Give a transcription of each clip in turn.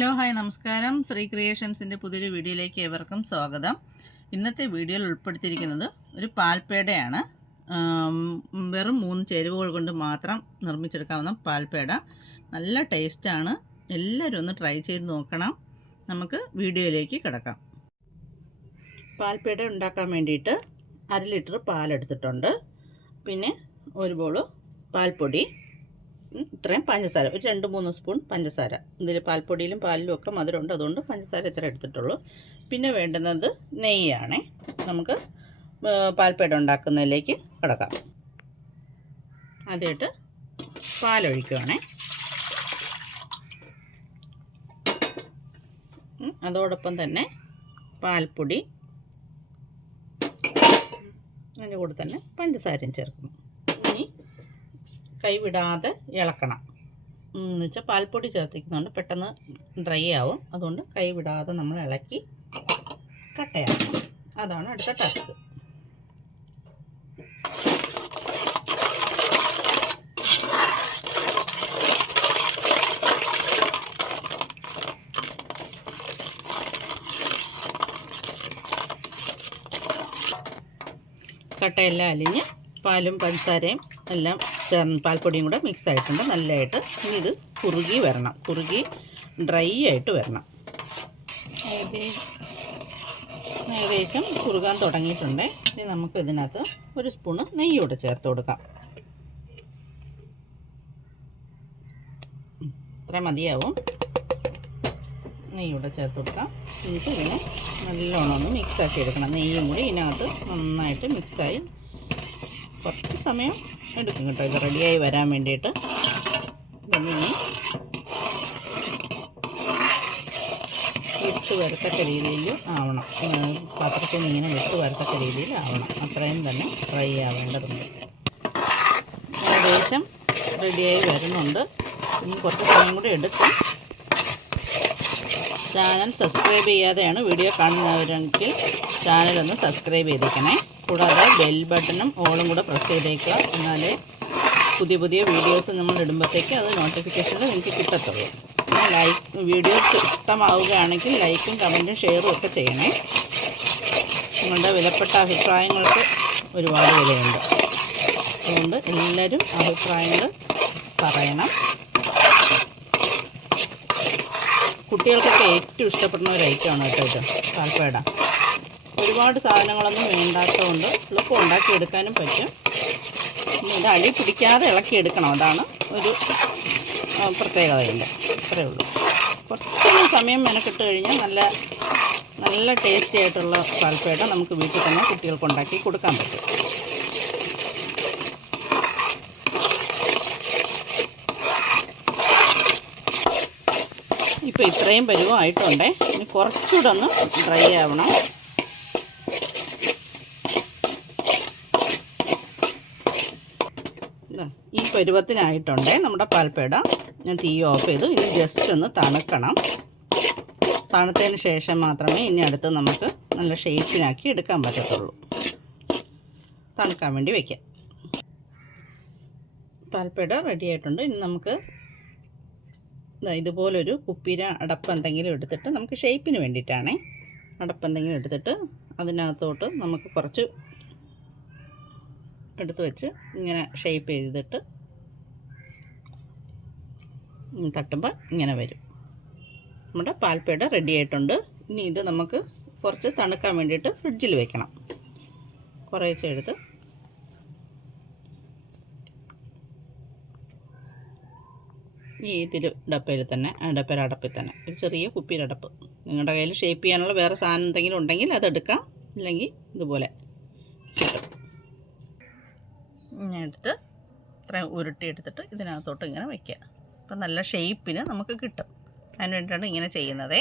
Hello hi നമസ്കാരം. ശ്രീ ക്രിയേഷൻസിൻ്റെ പുതിയൊരു വീഡിയോയിലേക്ക് ഏവർക്കും സ്വാഗതം. ഇന്നത്തെ വീഡിയോയിൽ ഉൾപ്പെടുത്തിയിരിക്കുന്നത് ഒരു പാൽപ്പേടയാണ്. വെറും 3 ചേരുവകൾ കൊണ്ട് മാത്രം നിർമ്മിച്ചെടുക്കാവുന്ന പാൽപ്പേട. നല്ല ടേസ്റ്റാണ്. എല്ലാവരും ഒന്ന് ട്രൈ ചെയ്ത് നോക്കണം. നമുക്ക് വീഡിയോയിലേക്ക് കിടക്കാം. പാൽപ്പേട ഉണ്ടാക്കാൻ വേണ്ടിയിട്ട് 1/2 ലിറ്റർ പാലെടുത്തിട്ടുണ്ട്. പിന്നെ ഒരു ബോൾ പാൽപ്പൊടി, ഇത്രയും പഞ്ചസാര, ഒരു 2-3 സ്പൂൺ പഞ്ചസാര. ഇതിൽ പാൽപ്പൊടിയിലും പാലിലും ഒക്കെ മധുരമുണ്ട്, അതുകൊണ്ട് പഞ്ചസാര ഇത്ര എടുത്തിട്ടുള്ളൂ. പിന്നെ വേണ്ടുന്നത് നെയ്യാണ്. നമുക്ക് പാൽപ്പേട ഉണ്ടാക്കുന്നതിലേക്ക് കിടക്കാം. ആദ്യമായിട്ട് പാലൊഴിക്കുകയാണേ. അതോടൊപ്പം തന്നെ പാൽപ്പൊടി, അതിൻ്റെ കൂടെ തന്നെ പഞ്ചസാരയും ചേർക്കണം. ഇനി കൈവിടാതെ ഇളക്കണം. എന്ന് വെച്ചാൽ പാൽപ്പൊടി ചേർത്തിരിക്കുന്നതുകൊണ്ട് പെട്ടെന്ന് ഡ്രൈ ആവും. അതുകൊണ്ട് കൈവിടാതെ നമ്മൾ ഇളക്കി കട്ടയാക്കണം. അതാണ് അടുത്ത ടാസ്ക്. കട്ടയെല്ലാം അലിഞ്ഞ് പാലും പഞ്ചസാരയും എല്ലാം ചേർന്ന് പാൽപ്പൊടിയും കൂടെ മിക്സ് ആയിട്ടുണ്ട് നല്ലതായിട്ട്. ഇനി ഇത് കുറുകി വരണം, കുറുകി ഡ്രൈ ആയിട്ട് വരണം. ഏകദേശം കുറുകാൻ തുടങ്ങിയിട്ടുണ്ട്. ഇനി നമുക്ക് ഇതിനകത്ത് ഒരു സ്പൂണ് നെയ്യോടെ ചേർത്ത് കൊടുക്കാം. ഇത്ര മതിയാവും. നെയ്യോടെ ചേർത്ത് കൊടുക്കാം. എന്നിട്ട് ഇതിനെ നല്ലോണം ഒന്ന് മിക്സാക്കി എടുക്കണം. നെയ്യും കൂടി ഇതിനകത്ത് നന്നായിട്ട് മിക്സായി കുറച്ച് സമയം എടുക്കും കേട്ടോ, ഇത് റെഡിയായി വരാൻ വേണ്ടിയിട്ട്. ഇനി വിട്ട് വരത്തക്ക രീതിയിൽ ആവണം. പാത്രത്തിൽ നിന്ന് ഇങ്ങനെ വിട്ട് വരത്തക്ക രീതിയിൽ ആവണം. അത്രയും തന്നെ ഫ്രൈ ആവേണ്ടതുണ്ട്. ഏകദേശം റെഡിയായി വരുന്നുണ്ട്. ഇനി കുറച്ച് സമയം കൂടി എടുക്കും. ചാനൽ സബ്സ്ക്രൈബ് ചെയ്യാതെയാണ് വീഡിയോ കാണുന്നവരെങ്കിൽ ചാനലൊന്ന് സബ്സ്ക്രൈബ് ചെയ്തേക്കണേ. കൂടാതെ ബെൽ ബട്ടണും ഓളും കൂടെ പ്രസ് ചെയ്തേക്കുക. എന്നാലേ പുതിയ പുതിയ വീഡിയോസ് നമ്മൾ ഇടുമ്പോഴത്തേക്ക് അത് നോട്ടിഫിക്കേഷനിൽ നിങ്ങൾക്ക് കിട്ടത്തുള്ളൂ. വീഡിയോസ് ഇഷ്ടമാവുകയാണെങ്കിൽ ലൈക്കും കമൻറ്റും ഷെയറും ഒക്കെ ചെയ്യണേ. നിങ്ങളുടെ വിലപ്പെട്ട അഭിപ്രായങ്ങൾക്ക് ഒരുപാട് വിലയുണ്ട്. അതുകൊണ്ട് എല്ലാവരും അഭിപ്രായങ്ങൾ പറയണം. കുട്ടികൾക്കൊക്കെ ഏറ്റവും ഇഷ്ടപ്പെടുന്ന ഒരു ഐറ്റമാണ് കേട്ടോ ഇത് പാൽപ്പേട. ഒരുപാട് സാധനങ്ങളൊന്നും വേണ്ടാത്തതുകൊണ്ട് എളുപ്പം ഉണ്ടാക്കിയെടുക്കാനും പറ്റും. ഇത് അടി പിടിക്കാതെ ഇളക്കിയെടുക്കണം, അതാണ് ഒരു പ്രത്യേകതയില്ല. അത്രയേ ഉള്ളൂ. കുറച്ചൊന്നും സമയം മെനക്കെട്ട് കഴിഞ്ഞാൽ നല്ല നല്ല ടേസ്റ്റി ആയിട്ടുള്ള പാൽപ്പേട നമുക്ക് വീട്ടിൽ തന്നെ കുട്ടികൾക്ക് ഉണ്ടാക്കി കൊടുക്കാൻ പറ്റും. ഇപ്പോൾ ഇത്രയും പരുവമായിട്ടുണ്ടേ. ഇനി കുറച്ചുകൂടെ ഒന്ന് ഡ്രൈ ആവണം. ഈ പരുവത്തിനായിട്ടുണ്ടേ നമ്മുടെ പാൽപ്പേട. ഞാൻ തീ ഓഫ് ചെയ്തു. ഇനി ജസ്റ്റ് ഒന്ന് തണുക്കണം. തണുത്തതിന് ശേഷം മാത്രമേ ഇനി അടുത്ത് നമുക്ക് നല്ല ഷേപ്പിനാക്കി എടുക്കാൻ പറ്റത്തുള്ളൂ. തണുക്കാൻ വേണ്ടി വയ്ക്കാം. പാൽപ്പേട റെഡി ആയിട്ടുണ്ട്. ഇനി നമുക്ക് ഇതുപോലൊരു കുപ്പിര അടപ്പ് എന്തെങ്കിലും എടുത്തിട്ട്, നമുക്ക് ഷേപ്പിന് വേണ്ടിയിട്ടാണേ, അടപ്പ് എന്തെങ്കിലും എടുത്തിട്ട് അതിനകത്തോട്ട് നമുക്ക് കുറച്ച് എടുത്ത് വെച്ച് ഇങ്ങനെ ഷേപ്പ് ചെയ്തിട്ട് തട്ടുമ്പോൾ ഇങ്ങനെ വരും. നമ്മുടെ പാൽപ്പേട റെഡി ആയിട്ടുണ്ട്. ഇനി ഇത് നമുക്ക് കുറച്ച് തണുക്കാൻ വേണ്ടിയിട്ട് ഫ്രിഡ്ജിൽ വെക്കണം. കുറേശ്ശെ എടുത്ത് ഈ ഡപ്പയിൽ തന്നെ, ഡപ്പയിൽ അടപ്പിൽ തന്നെ ഒരു ചെറിയ കുപ്പിയിലടപ്പ്. നിങ്ങളുടെ കയ്യിൽ ഷേപ്പ് ചെയ്യാനുള്ള വേറെ സാധനം എന്തെങ്കിലും ഉണ്ടെങ്കിൽ അതെടുക്കാം. ഇല്ലെങ്കിൽ ഇതുപോലെ കിട്ടും. ഇങ്ങനെ എടുത്ത് ഇത്രയും ഉരുട്ടിയെടുത്തിട്ട് ഇതിനകത്തോട്ട് ഇങ്ങനെ വയ്ക്കുക. അപ്പം നല്ല ഷേപ്പിന് നമുക്ക് കിട്ടും. അതിന് വേണ്ടിയിട്ടാണ് ഇങ്ങനെ ചെയ്യുന്നതേ.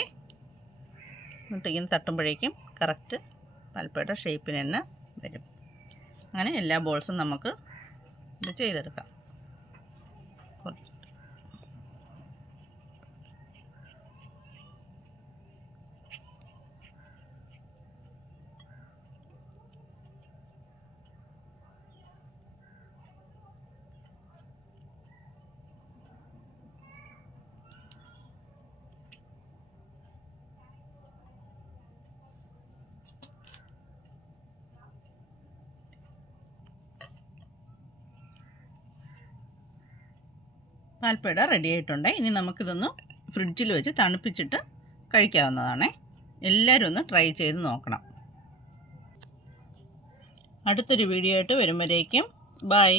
എന്നിട്ട് ഇങ്ങനെ തട്ടുമ്പോഴേക്കും കറക്റ്റ് പാൽപ്പേട ഷേപ്പിന് തന്നെ വരും. അങ്ങനെ എല്ലാ ബോൾസും നമുക്ക് ഇത് ചെയ്തെടുക്കാം. പാൽപ്പേട റെഡി ആയിട്ടുണ്ട്. ഇനി നമുക്കിതൊന്ന് ഫ്രിഡ്ജിൽ വെച്ച് തണുപ്പിച്ചിട്ട് കഴിക്കാവുന്നതാണ്. എല്ലാവരും ഒന്ന് ട്രൈ ചെയ്ത് നോക്കണം. അടുത്തൊരു വീഡിയോ ആയിട്ട് വരുമ്പോഴേക്കും ബൈ.